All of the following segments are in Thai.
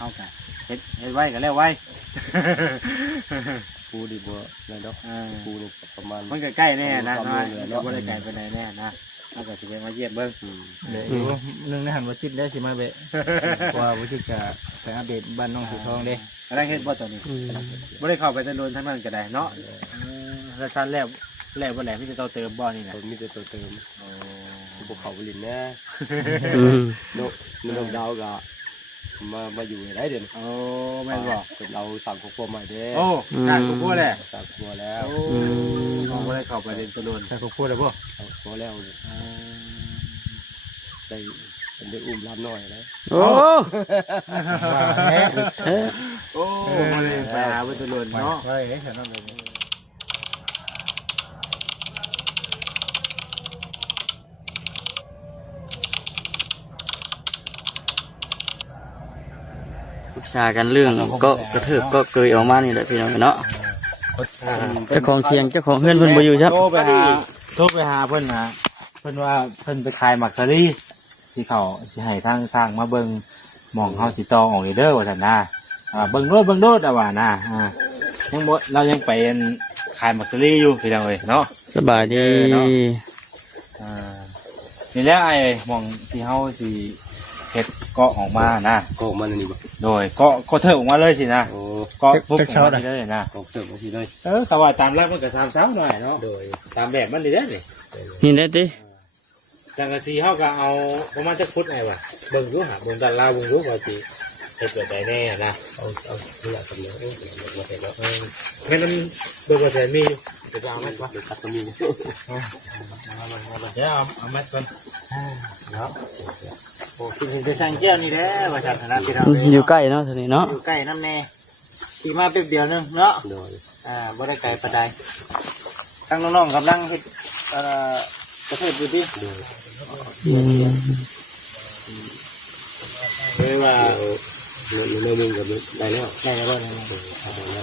เอากะเฮ็ดไว้ก็แล้วไว้ปูดีบัวเลยดอกปูนี่ประมาณมันก็ใกล้แน่นะเราบ่ได้ไกลไปไหนแน่นะเอาก็สิไปมาเยี่ยมเบิ่งเดี๋ยวอยู่นึงในหันว่าจิตได้สิมาเบะว่าบ่จิตจะไปอัปเดตบ้านน้องสีทองเด้กำลังเฮ็ดบ่ตอนนี้บ่ได้เข้าไปตะโดนทั้งนั้นก็ได้เนาะแล้วซั่นแล้วบ่แหละพี่จะเติมบ่นี่น่ะมีแต่ตัวเติมภูเขาลินแน่นกดาวก็มาอยู่ได้เดี๋ยวโอ้แม่นบ่เป็นเราสั่งครอบครัวใหม่เด้โอ้การครอบครัวแหละสั่งครอบครัวแล้วบ่ได้เข้าไปเล่นตะโดนใช่ครอบครัวได้บ่ครอบครัวแล้วได้อุ้มรับหน่อยนะโอ้โอ้บ่ได้ไปหาบ่ตะโดนเนาะไว้เด้ฉันนั่นเลยชากันเรื่องก็กระเถิบก็เกยออกมานี่แหละพี่น้องเนาะเจ้าของเคียงเจ้าของเฮือนเพิ่นบ่อยู่ครับโทรไปหาเพิ่นนะเพิ่นว่าเพิ่นไปขายมักซะลีที่เขาสิให้ทางสร้างมาเบิ่งหม่องเฮาสิต่อออกเด้อว่าซั่นนะเบิ่งโดดว่านะยังบ่เรายังไปขายมักซะลีอยู่พี่น้องเอ้ยเนาะสบายดีเนาะนี่แหละไอ้หม่องที่เฮาสิเฮ็ดเกาะออกมานะเกาะมันนี่บ่โดยก็เถิบออกมาเลยสินะก็ปุ๊บออกมาเลยนะเกาะเถิบมาทีเลยแต่ว่าตามรักมันก็3 เสาหน่อยเนาะโดยตามแบบมันนี่เด้อนี่ได้ติจังกะสีเฮาก็เอาประมาณจักฟุตไงวะเบิ่งดูหาเบิ่งด้านล่างเบิ่งดูว่าสิเฮ็ดแบบใดแน่นะเอาเรือกันเลยมาเสร็จแล้วแม่นมันเบิ่งว่าสิมีอยู่จะเอาแม่นบ่ตัดตรงนี้เดี๋ยวเอาแม่นเพิ่นเนาะโอ้คิดถึงจะสั่งแก้วนี่แหละว่าจังนะพี่น้องอยู่ใกล้เนาะทีนี้เนาะอยู่ใกล้น้ำแน่ขี่มาแป๊บเดียวนึงเนาะบ่ได้ไกลปานใดทั้งน้องๆกำลังเฮ็ดประเทศอยู่ดิเลยว่าเมื่อมึงกับได้แล้ว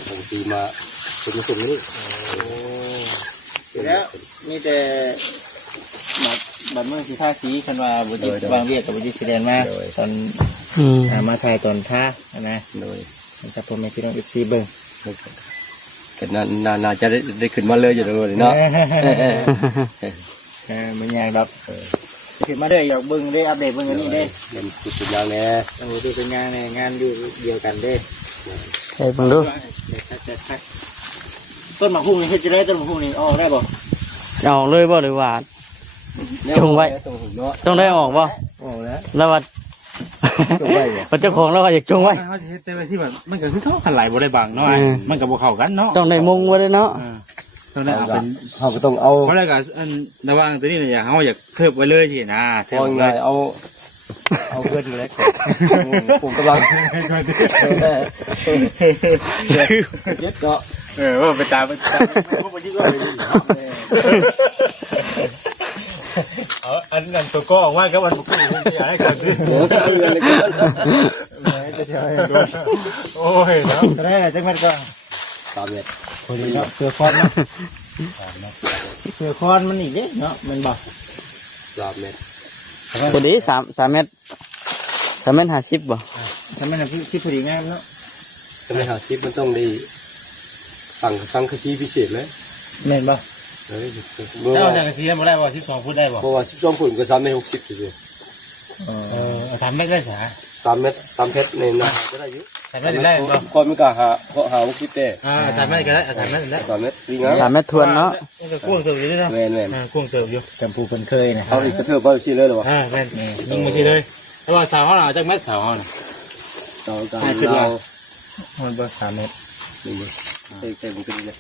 ผมตีมาเป็นมาส่งนี่แล้วมีแต่บัดเมื่อสิท่าสีคันว่าบุจิบางเวียกับบุจิแสดงมาตอนมาถ่ายตอนท่านะโดยมันจะผมไม่คิดว่าเอฟซีเบิ้งแต่น่าจะได้ขึ้นมาเลยอยู่เลยเนาะมันยากดับขึ้นมาได้อยากเบิ้งได้อัปเดตเบิ้งอันนี้ได้เป็นจุดยางแน่ดูเป็นงานในงานอยู่เดียวกันได้ใช่บังดูต้นมะพร้าวนี่เฮ็ดจะได้ต้นมะพร้าวนี่ออกได้บ่เอาเลยบ่หรือว่าจงไว้ต้องได้ออกบ่แล้วว่าเจ้าของเราก็อยากจงไว้เขาจะเฮ็ดแต่ว่าที่แบบมันก็คือเขาขันไหลบ่ได้บางเนาะมันก็บ่เข้ากันเนาะต้องได้มุงไว้เลยเนาะต้องได้เอาเป็นเขาก็ต้องเอาเพราะอะไรก็ระหว่างตัวนี้เนี่ยเขาอยากเทิบไว้เลยสินะเทิบไว้เอาเพื่อนเล็กผมกำลังเย็ดเนาะว่าไปตามว่าไปยิ่งว่าอันนั้นตัวก็ออกมาก็วันบุกนี่อยากให้เกิดขึ้นโอ้ยเนาะได้จังมันก็3 เมตรพอดีเนาะเสือคอนเนาะเสือคอนมันอีกเด้เนาะมันบ่3 เมตรพอดี3 เมตร3 เมตร50บ่3 เมตรที่พอดีงามเนาะ3 เมตร50มันต้องได้สั่งกระชี้พิเศษเลยแม่นบ่เจ้าอย่างกระชี้บ่ได้บ่12 ฟุตได้บ่เพราะว่า12 ฟุตก็3 เมตร 60อยู่3 เมตรได้ซะ3 เมตร3 เพชรนี่นะจะได้อยู่3 เมตรได้บ่คนมันก็หา60เด้3 เมตรก็ได้3 เมตรได้3 เมตรดีงาม3 เมตรทวนเนาะก็กว้างเติบอยู่เนาะแม่นกว้างเติบอยู่จำปูเพิ่นเคยนะเอาอีกกระเทือบบ่สิเลยหรอวะแม่นยิงมาสิเลยแต่ว่าสาวเฮาน่ะจักเมตรสาวเฮาน่ะต่อกันเรามันบ่3 เมตรนี่เต็มกันเลย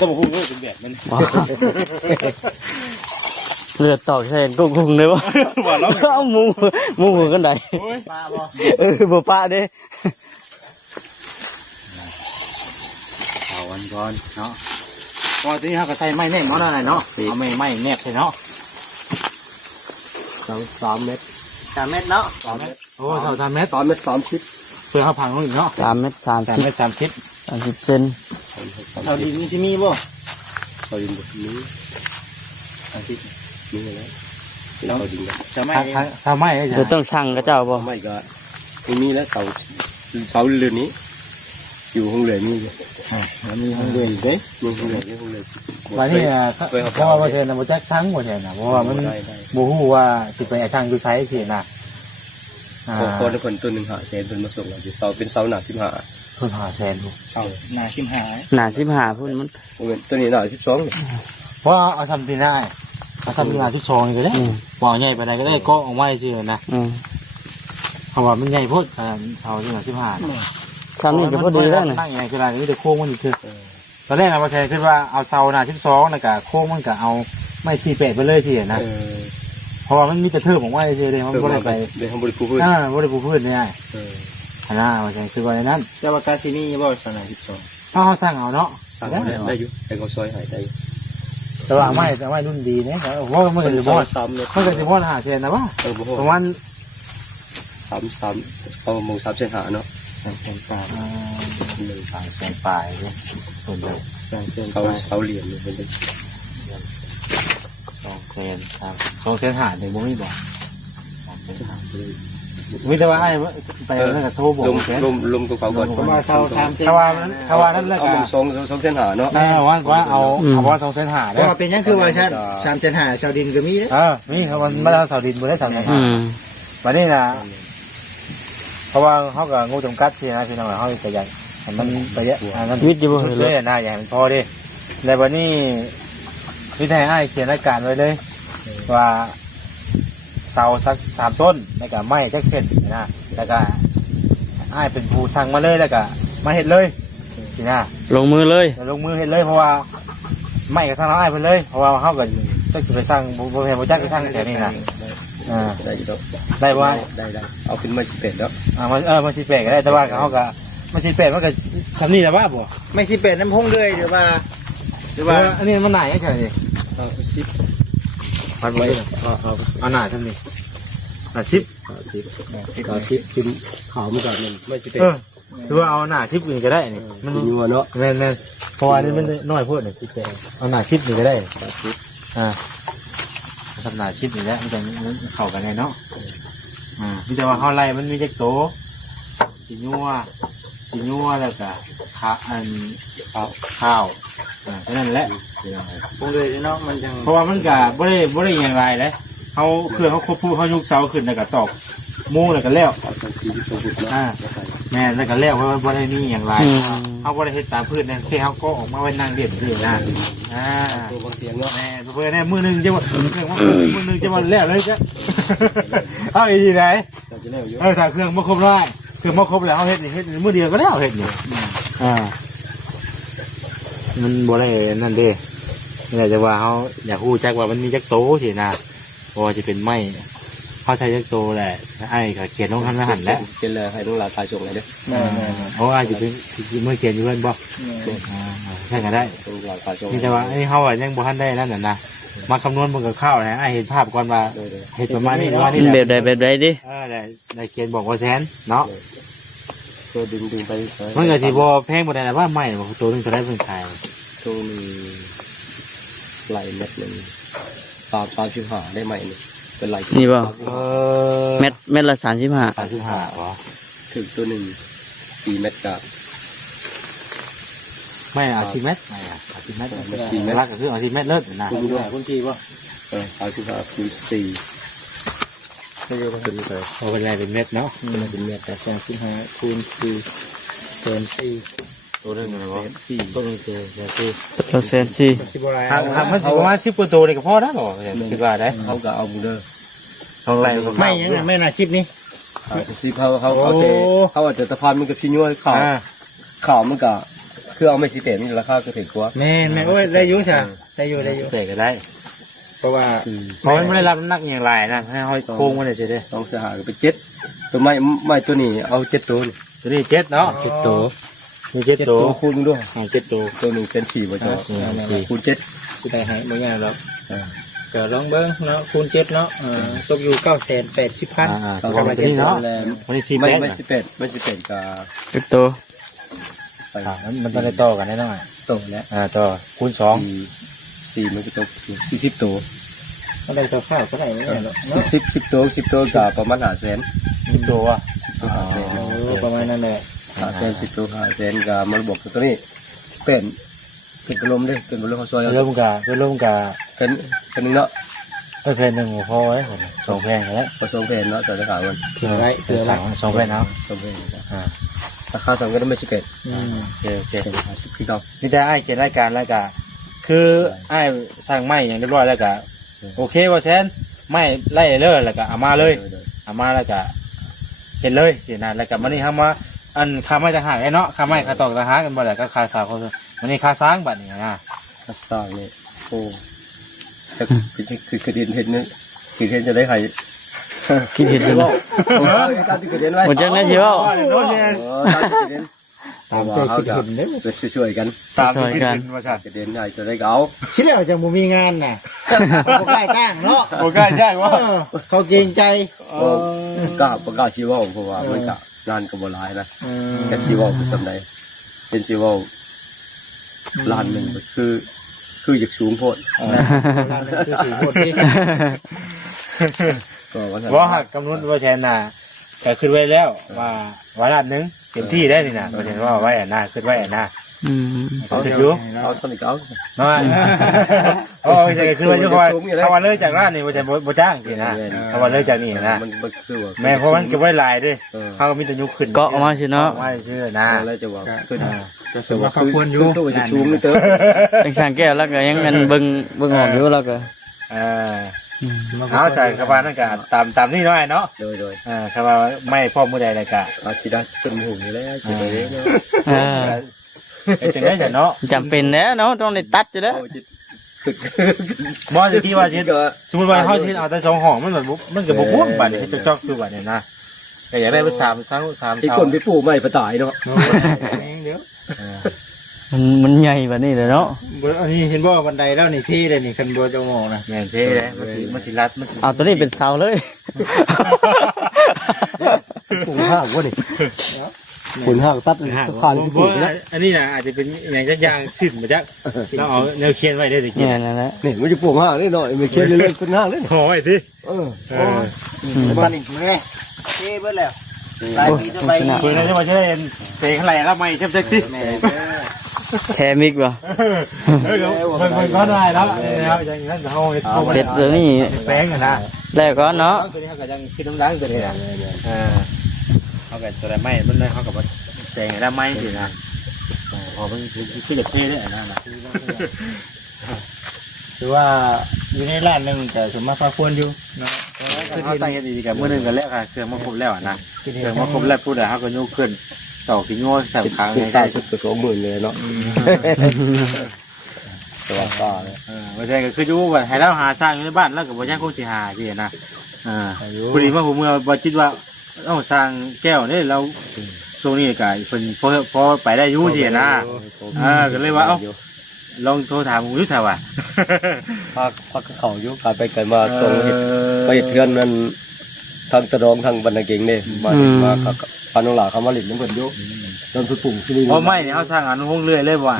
ต้องมาพูดเป็นแบบนั้นเลือดตอกแทนกุ้งเลยวะเอามูกันได้บ่ป้าเด้เอาวันก่อนเนาะพอทีนี้เขาก็ใส่ไม้แนบเนาะนั่นแหละเนาะเอาไม้แนบใส่เนาะ3 เมตร3 เมตรเนาะ3 เมตรโอ้3 เมตร3 เมตร 30เพื่อเขาพังลงอีกเนาะ3 เมตร 30 เมตร 30 เซนเอาดินนี่จะมีบ่เอาดินแบบนี้นี่แล้วเอาดินจะไม่จะต้องสั่งกับเจ้าบ่ไม่ก็มีแล้วเสา เสาเรือนนี้ อยู่ห้องเรือนนี่ มีห้องเรียนอีกเด้ ห้องเรือนนี่ห้องเรือน วันนี้เพราะว่าประเทศนะบ่จักทั้งประเทศนะเพราะว่ามันบ่ฮู้ว่าสิไปทางอยู่ไสสินะพอได้คนตัวหนึ่งหาเซนเป็นมาส่งเราจะเสาเป็นเสาหนา15 เพิ่น500,000พุ่น เอาหน้าชิมหาย หนา15พุ่นมัน ตัวนี้หนา12 เพราะเอาทำที่ได้เอาทำที่หน้า12นี่ก็ได้บ่ใหญ่ปานใดก็ได้ก็เอาไว้ซื่อนะ เพราะว่ามันใหญ่โพดเขาที่หน้า15 ซ้ำนี่ก็พอดีแล้วนะ นั่งใหญ่คืออะไรนี่แต่โค้งมันอีกคือตอนแรกเราใช้คิดว่าเอาเสาหน้า12นะกะโค้งมันก็เอาไม่48ไปเลยสินะเพราะว่ามันมีแต่เทิบของไว้ซื่อเลยมันบ่ได้ไป เดี๋ยวทำบริกูพื้น บ่ได้ปูพื้นนี่คณะว่าใช่คือว่าในนั้น แต่ว่ากาซินี่บ่สนาม12เอาสร้างเอาเนาะ ได้อยู่แต่ก็ซอยหายได้ แต่ว่าไม่รุ่นดีเนี่ยเพราะมันก็สิบ่ ซ้ำเลย มันก็สิบ่5เซนนะว่า บ่ ประมาณ 3เอามง3เส้นหาเนาะ 1 3เซนปลายเนี่ยส่วนเดียว เสาเหรียญเนี่ยเป็น 2 เซนครับ2 เซนหาเนี่ยบ่มีบ่วิแต่ว่าไอ้ไปแล้วก็โทรบอก ลมตัวเขาก่อน ประมาณ3เซน ถ้าว่านั่นแหละ เอามง2เส้นหาเนาะ ว่าเอาว่า2 เซนหา เพ เด้ ราะ อ ว่าเป็นยังคือว่าชั้น3เซนหาชาวดินก็มีเด้ นี่เขามันไม่ได้เสาดินบ่ได้เสาดิน วันนี้นะเพราะว่าเขากับงูจงกัดสินะพี่น้องเขาจะอย่างมันประหยัดนั้น วิทย์อยู่บ่ เลยนะอย่างพอดิในวันนี้วิทยาให้เขียนรายการไว้เลยว่าเสาสัก3 ต้นแล้วก็ไม้จักเส้นนะแล้วก็ให้เป็นผู้สั่งมาเลยแล้วก็มาเห็ดเลยสินะ ลงมือเลย ลงมือเห็ดเลยเพราะว่าไม่กับทางเราให้ไปเลยเพราะว่าเขาก็จะไปสร้างบริเวณบริจาคไปสร้างแถวนี้นะได้อยู่ ได้บ่ ได้เอาเป็นมาเป็ดแล้ว มันสิแปลกก็ได้แต่ว่าเขาก็มันสิแปลกมันก็ทำนี่แหละว่าบ่ ไม่สิเป็นน้ำพงเลยหรือว่า อันนี้มันหนาแค่ไหน เอาชิป พันไว้เอาหนาทำนี่ชิป ชิปขาวมันก่อนมันไม่ชิปเป็ด คือว่าเอาหนาชิปอื่นก็ได้นี่มัน นัวเนาะ แน่ๆเพราะว่านี่มันน้อยพูดนี่ชิปแปลกเอาหนาชิปอื่นก็ได้ทำหนาชิปนี่แหละมันจะเข้ากันไงเนาะมีแต่ว่าเขาไล่มันมีเจ็กโตสีนัวแล้วก็ข้าวแค่นั้นแหละ พงเลยเนาะมันจัง เพราะว่ามันก็บ่ได้อย่างไรเลยเขาเครื่องเขาควบคู่เขายุกเสาขึ้นแล้วก็ตอกมุ้งแล้วก็แล้ว แม่แล้วก็แล้วว่าบ่ได้มีอย่างไรเขาบ่ได้เฮ็ดตามพืชนั่นแค่เขาก็ออกมาไว้นั่งเด่นเลยนะตัวบางเตียงเนาะ แม่เพื่อนเนี่ยมือหนึงจะว่าเครื่องมือหนึงจะว่าแล้วเลยจ้ะเอาอีกทีไหนถ้าเครื่องมาครบได้เครื่องมาครบแล้วเขาเฮ็ดมือเดียวก็แล้วเฮ็ดนี่มันบ่ได้นั่นเด้นี่จะว่าเขาอยากฮู้จักว่ามันมีจักโตสินะเพราะว่าจะเป็นไม้เขาใช้จักโตแหละไอ้ก็เขียนลงทำอาหารแล้ว เป็นเลยให้ลูกหลานตายจงเลยเด้อ เพราะว่าจะเป็นเมื่อเขียนอยู่เพื่อนบ่ใช่ก็ได้ ลูกหลานตายจง นี่แต่ว่าไอ้เขาอ่ะยังบ่ทันได้นั่นน่ะนะมาคำนวณบนกับข้าวนะไอ้เห็นภาพก่อนว่าเห็นประมาณนี้ว่านี่แหละ แบบใดดิ ได้เขียนบอกว่าแสนเนาะ ตัวดึงไป มันก็สิบ่แพงบ่ได้นะว่าไม่บ่ตัวนึงจะได้เพิ่นขาย ตัวนึงไหลเม็ดนึง35ได้ไหมนี่เป็นไหล นี่บ่ เม็ด เม็ดละ35 35อ๋อ ถึงตัวหนึ่ง4 เม็ดกับ ไม่เอา10 เม็ดไม่เอา10 เม็ด4 เม็ดลักก็คือเอา10 เม็ดเลิศนะ คุณพี่บ่ 35คูณ4ไม่เยอะเป็นเลย เอาเป็นไรเป็นเม็ดเนาะ เป็นเม็ดแต่35คูณ4เซน4 ตัวนึงนะบ่ตัวนึงคือ ละแสนสี่ สิบ่หลาย ครับมันสิประมาณ10กว่าตัวนี่ก็พอแล้วบ่คิดว่าได้ เขาก็เอาบูเดอร์ ของไร ไม่ยังไม่น่าชิปนี่ ซีเขาอาจจะตะพานมันกับชิ้นย้อยข่าวมันก็คือเอาไม่ซีเป็ดนี่ราคาก็ถึงกว่า แม่โอ้ยได้อยู่จ้ะได้อยู่ เตะก็ได้ เพราะว่า เพราะมันไม่ได้รับน้ำหนักอย่างไรนะให้ห้อยโค้งมันเลยจะได้ ต้องเสียหายไป7ตัวไม้ตัวนี้เอา7ตัว ตัวนี้7เนาะ7ตัวมี7ตัว คูณด้วย 7ตัว ตัว1เป็น4บ่จ้ะคูณ7 สิได้ให้บ่ยากหรอกเดี๋ยวลองเบิ่งเนาะคูณ7เนาะตกอยู่980,000 ตัวนี้เนาะวันนี้4 ไม่ เม็ด สิเป็ดกับ ตึกตัว มันต้องได้ต่อกันแน่นอน ตัวแล้ว ต่อคูณ4มันก็ตก40ตัว ก็ได้ตัวข้าวก็ได้ไม่หรอกเนาะ 10ตัวกับประมาณ500,000 10ตัว ประมาณนั้น แหละ 500,000 10 ตัว500,000ก็มาบอกตัวนี้เป็นกระลมดิเป็นบริษัทซอย เริ่มกะเป็นนึงเนาะ แผ่นหนึ่งพอไว้2แผ่นแล้ว ผสมเป็นเนาะแต่ราคามัน เผื่อไว้เผื่อไว้ 2แผ่นเอา ผสมเป็นราคาต่างกันไม่ใช่เป็ด โอเค 50พี่น้อง นี่แต่ไอ้เขียนรายการแล้วกะคือไอ้สร้างไม้อย่างเรียบร้อยแล้วกะโอเคว่าแซนไม้ไล่เลยแล้วก็เอามาเลยเอามาแล้วก็เห็นเลยสินะแล้วก็มันนี่ทำมาอันค่าไม้ต่างหากไอ้เนาะค่าไม้ค่าตอกต่างหากกันบ่ได้ก็ค่าสาวเขามันนี่ค่าสร้างบัดนี้นะ คัสตาร์นี่โอ้แต่คือเห็นนี่คือเห็นจะได้ใคร คิดเห็นเลย ตามที่เห็นไว้ หมดจังนะชิเว่า โน้ตเนี่ย ตามที่เห็น ตามใจคิดเห็นเด้อ จะช่วยกัน ตามที่คิดเป็นว่าซั่น เห็นได้จะได้เก่า ชิแล้วจังบ่มีงานน่ะบ่กล้าจ้างเนาะ โอ้กล้าใช่ว่า เขาเกรงใจ ก็ประกาศชีวะเพราะว่ามันก็งานก็บ่หลายนะแค่ชีวะเป็นสำใดเป็นชีวะล้านหนึ่งก็คืออยากสูงโพด ร้านนั้นคือสูงโพดที่ ก็ว่า บ่หักกำหนดว่าแทนน่ะก็ขึ้นไว้แล้วว่าวันละนึงเต็มที่ได้นี่น่ะว่าแทนว่าไว้อ่ะนะขึ้นไว้อ่ะนะ อืม เอาสิอยู่ เอาตอนนี้ก็เอา น้อยโอ้ยคือว่าอยู่คอยถ้าวันเลยจากร้านนี่ว่าจะบ่จ้างสินะถ้าวันเลยจากนี่นะ มันคือว่า แม่เพราะมันเก็บไว้หลายด้วยเขาก็มีแต่ยุคขึ้น เกาะออกมาสิเนาะ ไม่เชื่อนะ แล้วจะว่าขึ้น จะสมว่าเขาควรอยู่ ตัวจะชูงนี่เด้อ จังสร้างแก้วแล้วก็ยังเงินเบิ่งออกอยู่แล้วก็ เอาใส่กระบาลนั่นกะตามนี่น้อยเนาะ โดย กระบาไม่พ่อมือใดเลยกะ อาชีพเป็นหูนี่แหละจะไปเนาะ เออ เป็นได้แต่เนาะ จำเป็นแล้วเนาะต้องได้ตัดอยู่แล้ว ขึ้น บอสที่ว่าชิด ก็ สมมติว่าเขาชิดเอาแต่สองห้องมันแบบมันก็บพ่วงบัตรที่จอกคือบัตรเนี่ยนะแต่อยากได้ไปสาม ที่คนไปปลูกไม่ประตายเนาะ เดี๋ยว มันใหญ่แบบนี้เลยเนาะ อันนี้เห็นบ่บันไดแล้วนี่พี่เลยนี่คันบัวจะมองนะ แม่นเท่เลยมันสิรัดมัน เอาตัวนี้เป็นเสาเลย ปลูกห้างวะนี่ปลูกห้างตัดผ่านที่ปลูกนะ อันนี้นะอาจจะเป็นอย่างจะยางสิ้นมาจากเราเอาแนวเคียนไว้ได้ถึง เนี่ยนั่นแหละ นี่มันจะปลูกห้างนิดหน่อยไม่เคียนเรื่อยๆขึ้นห้างเลย โอ้ยดิ บ้านอีกแม่เท่เบิดแล้วหลายปีจะไป คุยได้ว่าจะได้เตะข้างไหลแล้วไม่เจ็บเจ็บสิ แทมิกว่ะ มันก็ได้แล้วอย่างนั้นเขา เสร็จตัวนี้ แป้งนะ แล้วก็เนาะ ตัวนี้เขาก็ยังคิดน้ำล้างตัวนี้นะเขาก็ตัวไม่มันเลยเขากับแต่งแล้วไม่สินะพอมันคือจะเท่ได้นะ คือว่าอยู่ในร้านนึงแต่สมมาพาควรอยู่เนาะ เขาตั้งใจดีกับเมื่อนึงกันแล้วค่ะเครื่องมาครบแล้วนะเครื่องมาครบแล้วพูดแต่เขาก็ยกขึ้นต่อขี้ง้อใส่ค้าง ใช่ชุดกระโสมหมื่นเลยเนาะตัวก็เลย ไม่ใช่ก็คือดูว่าให้เราหาสร้างในบ้านแล้วกับว่าย่างคงสิหาสินะพอดีว่าผมเมื่อบ่คิดว่าต้องสร้างแก้วนี่เราโซนี่กับเป็นพอไปได้ยุ่งสินะก็เลยว่าเอ้าลองโทรถามผมยุ่งใช่ป่ะ พักเขายุคการไปกันมาตรงไปเทือนนั้นทางตะดองทางบรรณาเก่งเนี่ยมากับปานองหลาเขามาหลินน้ำเงินยุโดนปุ่งที่นี่ เพราะไม่เนี่ยเขาสร้างอันห้องเรื่อยเลยบ่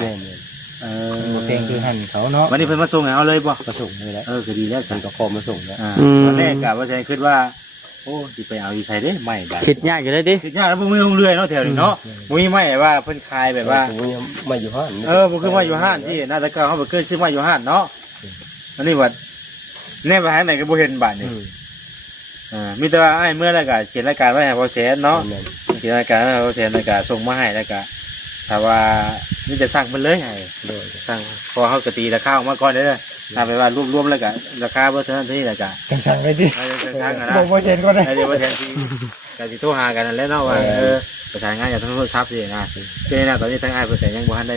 เพลงคือหันเขาเนาะ วันนี้เพิ่นมาส่งให้เอาเลยบ่ มาส่งเลยแหละ ก็ดีแล้ว ฉันก็คอมาส่งแล้ว วันแรกกะว่าจะคิดว่าโอ้สิไปเอาอยู่ใส่ได้ไม่ได้ คิดยากอยู่เลยดิ คิดยากแล้วบ่มีห้องเรื่อยเนาะแถวนี้เนาะบ่มีไม่ว่าเพิ่นคายแบบว่า มาอยู่ห้าน บ่คือมาอยู่ห้านที่น่าจะเก่าเขาบ่เคยซื้อมาอยู่ห้านเนาะอันนี้ว่าแน่ว่าหาไหนก็บ่เห็นบาดนี่มีแต่ว่าไอ้เมื่อแล้วก็เขียนรายการไว้ให้พอแสนเนาะเขียนรายการให้พอแสนแล้วก็ส่งมาให้แล้วก็ถ้าว่านี่จะสั่งมันเลยให้สั่งพอเฮาก็ตีราคาออกมาก่อนเด้อถ้าไปว่ารวมๆแล้วก็ราคาบ่เท่านั้นเท่านี้แล้วก็ สั่งไปดิ สั่งนะ บอกว่าเจนก็ได้ เดี๋ยวว่าแทนที่ก็สิโทรหากันนั่นแหละเนาะว่าประสานงานจากทางโทรศัพท์สินะคือในตอนนี้ทางอ้ายเพิ่นก็ยังบ่ทันได้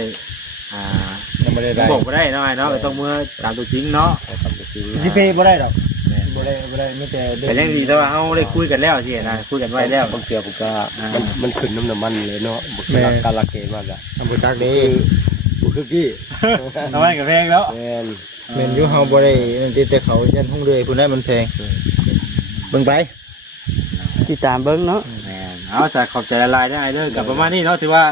ยังไม่ได้ได้ บอกบ่ได้เนาะเนาะต้องเมื่อตามตัวจริงเนาะ จิเป้บ่ได้หรอกบ่ได้ไม่แต่ แต่ยังดีแต่ว่าเฮาได้คุยกันแล้วสินะคุยกันไว้แล้ว บางเกียร์ผมก็มันขึ้นน้ำมันเลยเนาะการละเกมากอะ ทำบ่จักเด้ บุคือกี้ ทำไมกับแพงแล้ว แมน แม่นอยู่เฮาบ่ได้แต่เขายันห้องเรื่อยพุ่นได้มันแพงเบิ่งไป ติดตามเบิ้งเนาะ แม่นเอาจะขอบใจละลายได้เด้อกับประมาณนี้เนาะถือว่า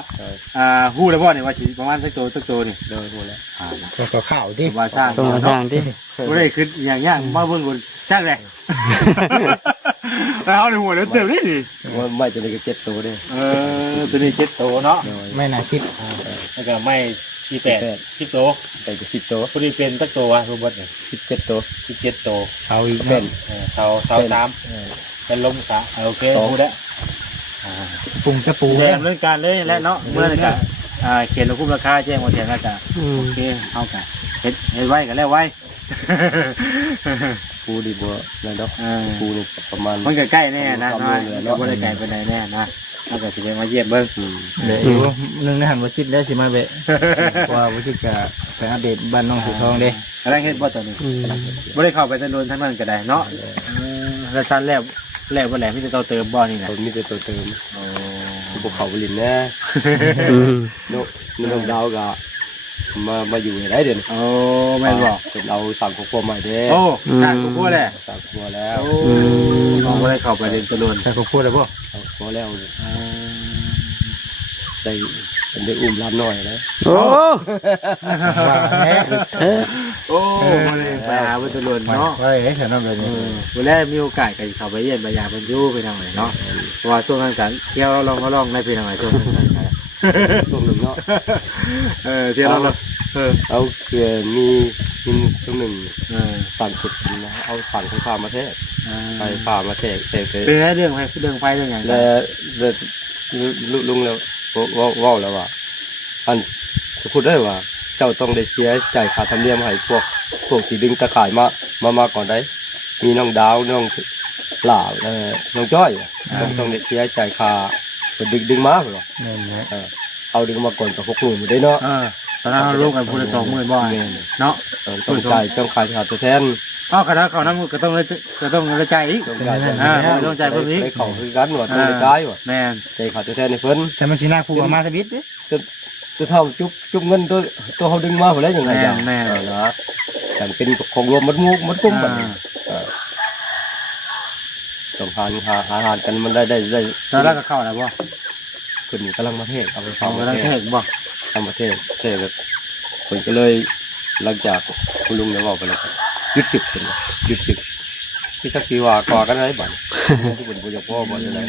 ฮู้แล้วบ่นี่ว่าสิประมาณสักตัวนี่ เดินหมดแล้ว ก็ข่าวที่ ว่าสร้าง ตรงทางที่ บ่ได้คืออย่างเงี้ยมาเบิ่งบนจักเลย เอาในหัวเดี๋ยวเติมนี่ดิ ว่าไม่จะได้ก็7ตัวเด้ ตัวนี้7โตเนาะ ไม่น่าชิด แล้วก็ไม่48 10โต ไปก็10ตัว พอดีเป็นตักโตวะรวมหมดเนี่ย 17ตัว 17โต เสาอีก เป็น เสา3เป็นลมสาโอเคพูดแล้ว ปรุงจะปู แจ้งเรื่องการเลยและเนาะเมื่อไหร่จะเขียนลงคุ้มราคาแจ้งว่าเขียนน่าจะโอเคเอากันเฮ็ดไว้กันแล้วไว้ ปูดีบัวแล้วดอกปูนี่ประมาณ มันก็ใกล้แน่นะน้อยเราไม่ได้ไกลไปไหนแน่นะน่าจะสิไปมาเยี่ยมเบิ้ง เดี๋ยวอยู่นึงในหันวัชิตแล้วสิมาเบะว่าวัชิตจะไปอัปเดตบ้านน้องสีทองเด้ อะไรเฮ็ดบ่ตอนนี้ไม่ได้เข้าไปตะนนทั้งนั้นก็ได้เนาะแล้วสั้นแล้วบ่แหลมที่จะเติมบ่อนี่นะ คนมีแต่ตัวเติมภูเขาบลินแน่ นกดาวก็มาอยู่ไหนเดี๋ยวนี้ โอ้แม่นบ่ เป็นเราสั่งของพวกใหม่เด้ โอ้ทางกูพูดแหละ สั่งครัวแล้ว น้องไม่ได้เข้าไปเรียนตะนน ใช่เขาพูดเลยป่ะ สั่งครัวแล้วได้เป็นได้อุ้มร้านหน่อยนะ โอ้ โอ้ไม่ได้ไปหาตะนนเนาะ เฮ้ยเห็นน้ำแบบนี้ เวลามีโอกาสก็เข้าไปเยี่ยมไปยามเพิ่นอยู่ไปทางไหนเนาะเพราะว่าช่วงนั้นกันเที่ยวลองได้ไปทางไหนช่วงนั้นกัน ช่วงหนึ่งเนาะ เที่ยวลอง เอาเกลือมีช่วงหนึ่งสั่งขุดนะเอาสั่งไฟฟ้ามาเทศไฟฟ้ามาเทศเทศ เป็นเรื่องไฟเรื่องไง แล้วลุงแล้วว่าวแล้วว่าอันพูดได้ว่าเจ้าต้องได้เสียใจค่าธรรมเนียมให้พวกที่ดึงตะข่ายมาก่อนได้มีน้องดาวน้องหล่าน้องจ้อยต้องได้เสียใจค่าดึงมาเหรอ เนี่ย เอาดึงมาก่อนกับ6 หมื่นได้เนาะ ตอนนั้นเราร่วมกันพูดละ20,000บ่อยเนาะ ต้องจ่ายต้องขายขาดตัวแทน อ๋อกระทะเขาน้ำก็ต้องกระจายอีก ต้องจ่าย ต้องจ่ายเพิ่มอีก ได้เขาคือกันว่าต้องได้จ่ายว่า แม่น ใจขาดตัวแทนในเพิ่น ใช่มันชิน่าพูดมาทบิดเด้ จะเท่าจุบเงินตัวเขาดึงมาหมดแล้วยังไงอย่างนะแต่เป็นของรวมมัดกุ้มแบบต้องหากันมันได้ ตอนแรกก็เข้าแล้วบ่ คนกำลังมาเทศเอาไป เข้า ฟัง กำลังเทศบ่ ทำประเทศแบบคนก็เลยหลังจากคุณลุงเนี่ยบอกไปเลยยุดจึกเป็นยุดจึกที่ทักทีว่าก่อกันอะไรบ้างที่เป็นบุญพ่อบ่อะไร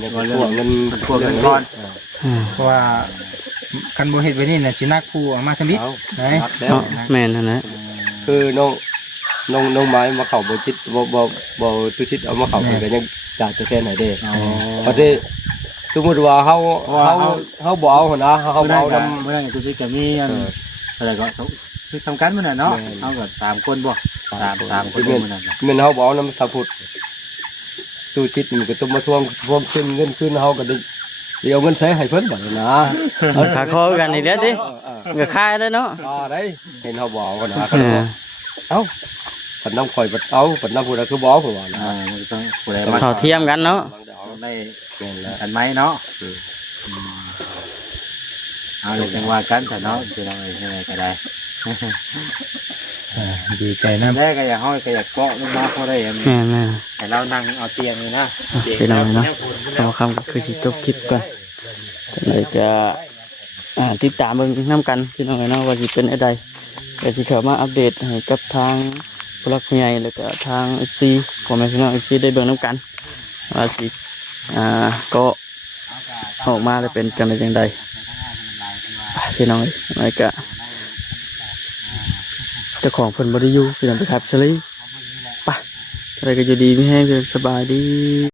เนี่ยพวกเงิน พวกเงินก้อน เพราะว่ากันโบเฮ็ดไว้นี่น่ะชิน่าพูมาทบิดไหน แล้ว แม่นนะ คือน้องไม้มาเข่าบ่ชิดบ่ตุชิดเอามาเข่ากันยังจ่ายตัวแค่ไหนเด้พอดีสมมติว่าเฮาบ่เอาหั่นนะเฮาเอานำ เมื่อนั้นกูสิจะมีอะไรก็คือสำคัญมันน่ะเนาะเอาก็3คนบ่3คนมันน่ะ แม่นเฮาบ่เอานำสาพุทธตุชิดมันก็ต้องมาทวงขึ้นเงินขึ้นเฮาก็ได้เดี๋ยวเงินใช้ให้เพิ่นบัดนะ ขาคอกันอีกแล้วดิก็คายได้เนาะ ได้เห็นเฮาบ่เอากันนะเอ้าปันน้ำข่อยปัดเอาปันน้ำผู้ใดคือบ่เอาเพิ่นว่านะ มันต้องผู้ใด เท่าเทียมกันเนาะ ได้กันไหมเนาะเอาเลยจังว่ากันแต่เนาะจะเอาอะไรก็ได้ ดีใจน้ำ แรกก็อยากห้อยก็อยากเกาะลงมาเขาได้ แม่น แต่เรานั่งเอาเตียงเลยนะ พี่น้องเนาะเอาคำก็คือสิจบคลิปก่อนจังไดจะติดตามเบิ่งนํกันพี่น้องเนาะว่าสิเป็นอะไรก็สิเข้ามาอัปเดตให้กับทางผู้หลักผู้ใหญ่แล้วก็ทาง FC พ่อแม่พี่น้อง FC ได้เบิ่งนํกันว่าสิก็ออกมาได้เป็นจังไดพี่น้องแล้วก็เจ้าของเพิ่นบ่ได้อยู่พี่น้องไปทับเฉลยไปอะไรก็อยู่ดีมีแฮงสบายดี